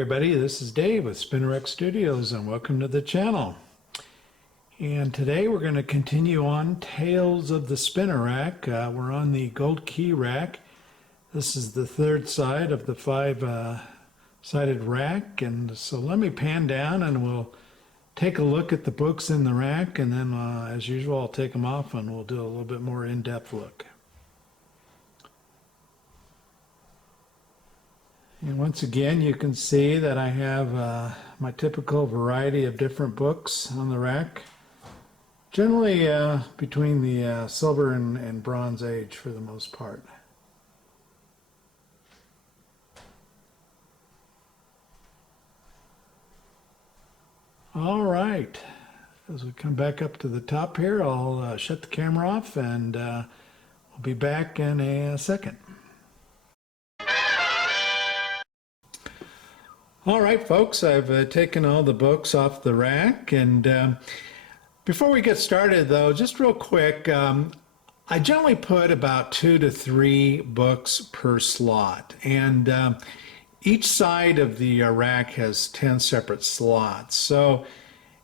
everybody, this is Dave with Spinnerx Studios and welcome to the channel. And today we're going to continue on Tales of the Spinner Rack. We're on the gold key rack. This is the third side of the five-sided rack, and so let me pan down and we'll take a look at the books in the rack, and then as usual I'll take them off and we'll do a little bit more in-depth look. And once again, you can see that I have my typical variety of different books on the rack. Generally between the silver and bronze age for the most part. All right, as we come back up to the top here, I'll shut the camera off and we'll be back in a second. All right, folks, I've taken all the books off the rack, and before we get started, though, just real quick, I generally put about 2 to 3 books per slot, and each side of the rack has 10 separate slots. So,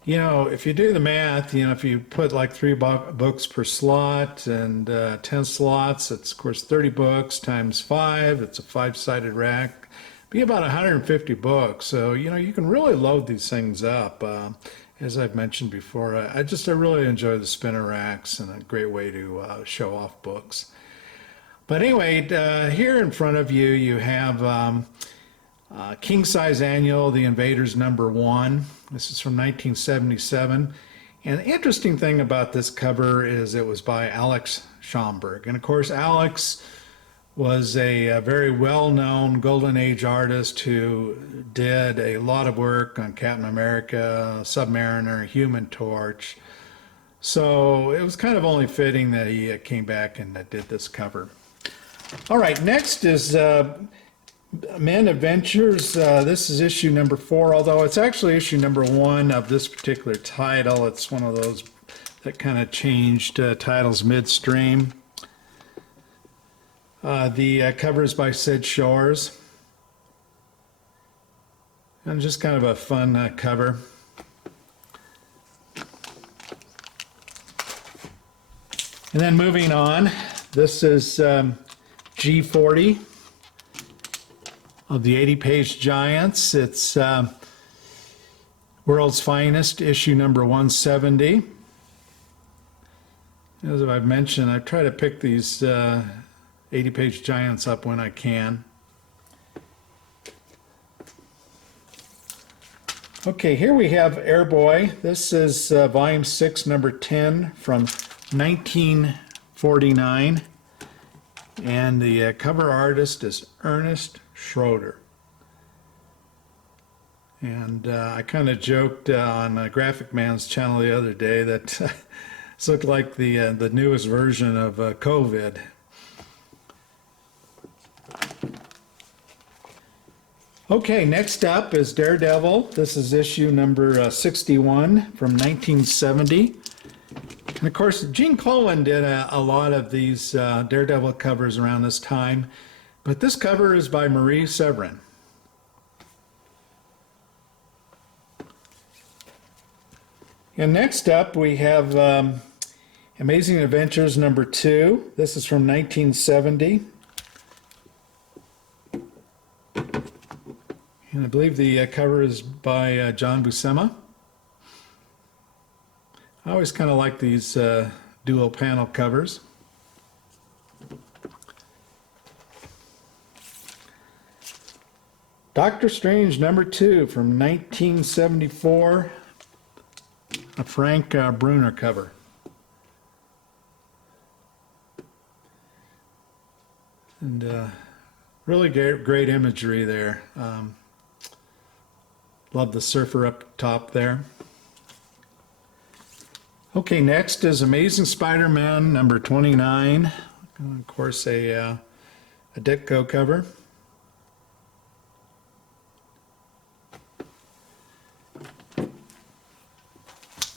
you know, if you do the math, you know, if you put like 3 books per slot and 10 slots, it's of course 30 books times 5. It's a 5-sided rack. Be about 150 books, so you know you can really load these things up. As I've mentioned before, I really enjoy the spinner racks, and a great way to show off books. But anyway, here in front of you, you have King Size Annual, The Invaders number 1. This is from 1977, and the interesting thing about this cover is it was by Alex Schomburg, and of course Alex was a very well-known Golden Age artist who did a lot of work on Captain America, Submariner, Human Torch. So it was kind of only fitting that he came back and did this cover. All right, next is Men Adventures. This is issue number 4, although it's actually issue number 1 of this particular title. It's one of those that kind of changed titles midstream. The cover is by Sid Shores, and just kind of a fun cover. And then moving on, this is G40 of the 80-page Giants. It's World's Finest, issue number 170. As I've mentioned, I try to pick these 80-page Giants up when I can. Okay, here we have Airboy. This is volume 6, number 10 from 1949. And the cover artist is Ernest Schroeder. And I kind of joked on Graphic Man's channel the other day that this looked like the newest version of COVID. Okay, next up is Daredevil. This is issue number 61 from 1970. And of course, Gene Colan did a lot of these Daredevil covers around this time, but this cover is by Marie Severin. And next up we have Amazing Adventures number 2. This is from 1970. And I believe the cover is by John Buscema. I always kind of like these dual panel covers. Doctor Strange number 2 from 1974, a Frank Brunner cover. And really great imagery there. Love the surfer up top there. Okay, next is Amazing Spider-Man number 29. Of course, a Ditko cover.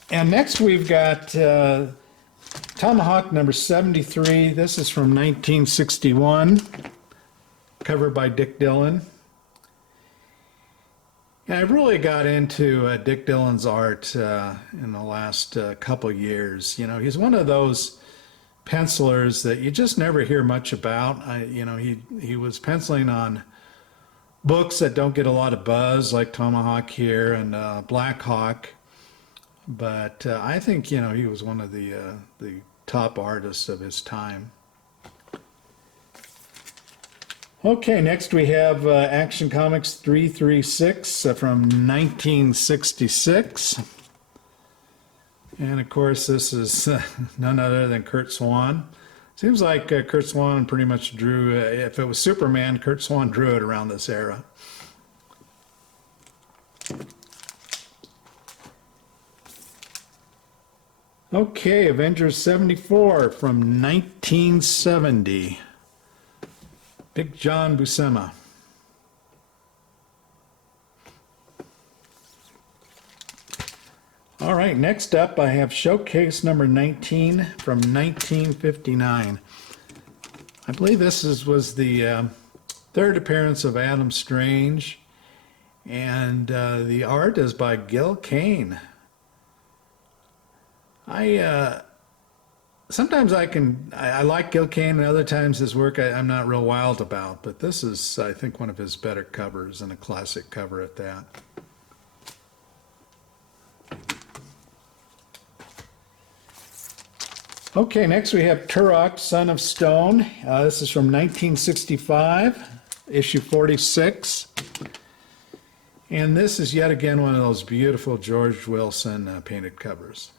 And next we've got Tomahawk number 73. This is from 1961, cover by Dick Dillon. Yeah, I really got into Dick Dillon's art in the last couple years. You know, he's one of those pencilers that you just never hear much about. He was penciling on books that don't get a lot of buzz, like Tomahawk here and Black Hawk. But I think, you know, he was one of the top artists of his time. Okay, next we have Action Comics 336 from 1966. And of course, this is none other than Curt Swan. Seems like Curt Swan pretty much drew, if it was Superman, Curt Swan drew it around this era. Okay, Avengers 74 from 1970. Big John Buscema. All right, next up I have Showcase number 19 from 1959. I believe this was the third appearance of Adam Strange, and the art is by Gil Kane. Sometimes I like Gil Kane, and other times his work I'm not real wild about, but this is, I think, one of his better covers, and a classic cover at that. Okay, next we have Turok, Son of Stone. This is from 1965, issue 46. And this is yet again one of those beautiful George Wilson painted covers.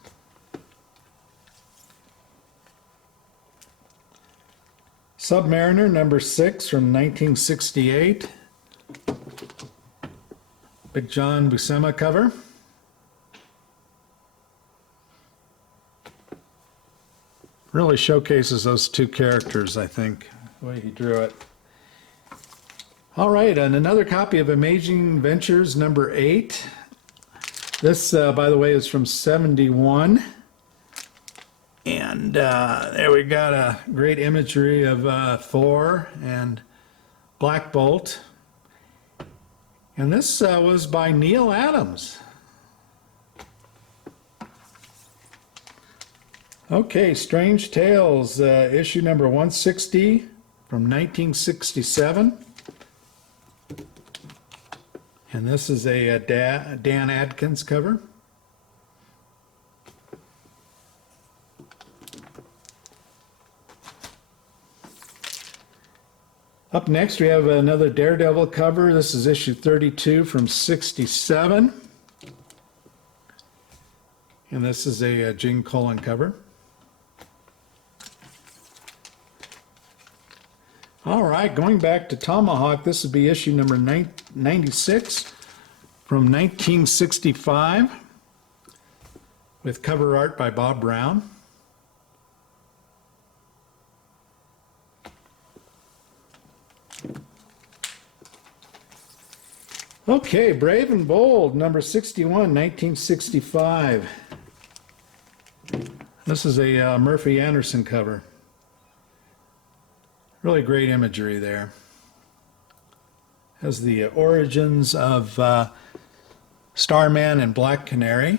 Submariner number 6 from 1968. Big John Buscema cover. Really showcases those two characters, I think, the way he drew it. All right, and another copy of Amazing Adventures number 8. This, by the way, is from 71. And there we got a great imagery of Thor and Black Bolt. And this was by Neil Adams. Okay, Strange Tales, issue number 160 from 1967. And this is a Dan Adkins cover. Up next, we have another Daredevil cover. This is issue 32 from 67. And this is a Gene Colan cover. All right, going back to Tomahawk, this would be issue number 96 from 1965 with cover art by Bob Brown. Okay, Brave and Bold, number 61, 1965. This is a Murphy Anderson cover. Really great imagery there. Has the origins of Starman and Black Canary.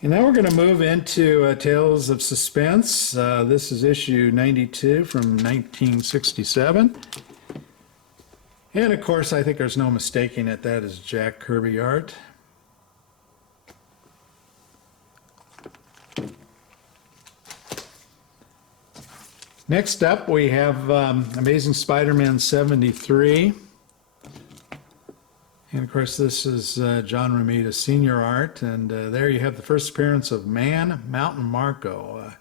And now we're going to move into Tales of Suspense. This is issue 92 from 1967. And of course, I think there's no mistaking it. That is Jack Kirby art. Next up, we have Amazing Spider-Man 73. And of course, this is John Romita Sr. art. And there you have the first appearance of Man Mountain Marco.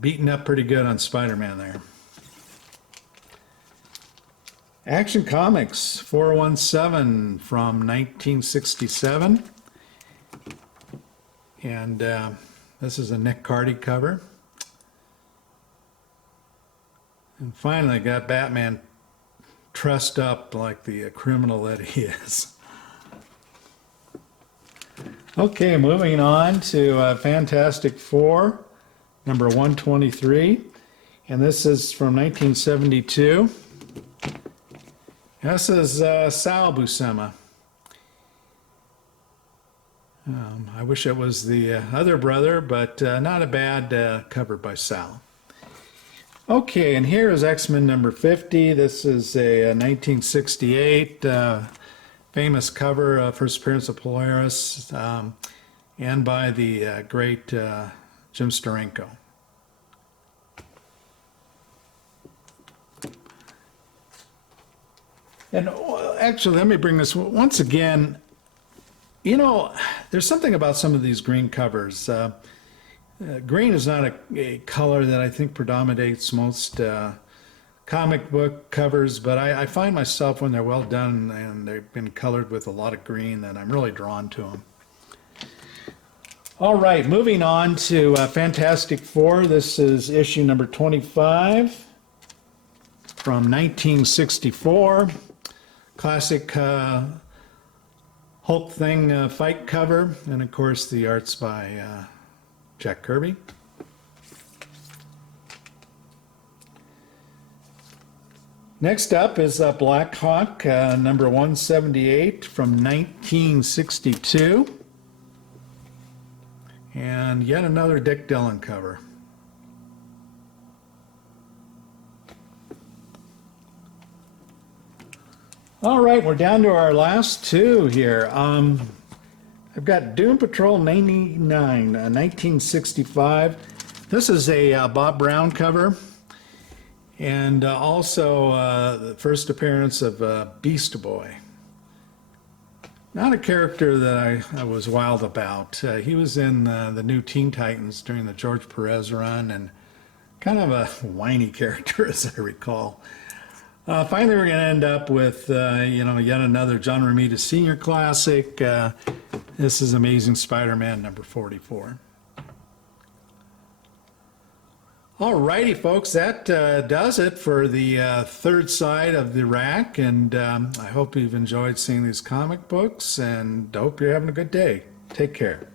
Beaten up pretty good on Spider-Man there. Action Comics 417 from 1967. And this is a Nick Cardy cover. And finally got Batman trussed up like the criminal that he is. Okay, moving on to Fantastic Four, number 123. And this is from 1972. This is Sal Buscema. I wish it was the other brother, but not a bad cover by Sal. Okay, and here is X-Men number 50. This is a 1968 famous cover, first appearance of Polaris, and by the great Jim Steranko. And actually, let me bring this once again. You know, there's something about some of these green covers. Green is not a color that I think predominates most comic book covers, but I find myself when they're well done and they've been colored with a lot of green that I'm really drawn to them. All right, moving on to Fantastic Four. This is issue number 25 from 1964. Classic Hulk Thing fight cover, and of course the art's by Jack Kirby. Next up is Black Hawk, number 178 from 1962. And yet another Dick Dillon cover. All right, we're down to our last two here. I've got Doom Patrol 99, 1965. This is a Bob Brown cover. And also the first appearance of Beast Boy. Not a character that I was wild about. He was in the new Teen Titans during the George Perez run, and kind of a whiny character as I recall. Finally, we're going to end up with, yet another John Romita Sr. classic. This is Amazing Spider-Man number 44. All righty, folks, that does it for the third side of the rack, and I hope you've enjoyed seeing these comic books, and I hope you're having a good day. Take care.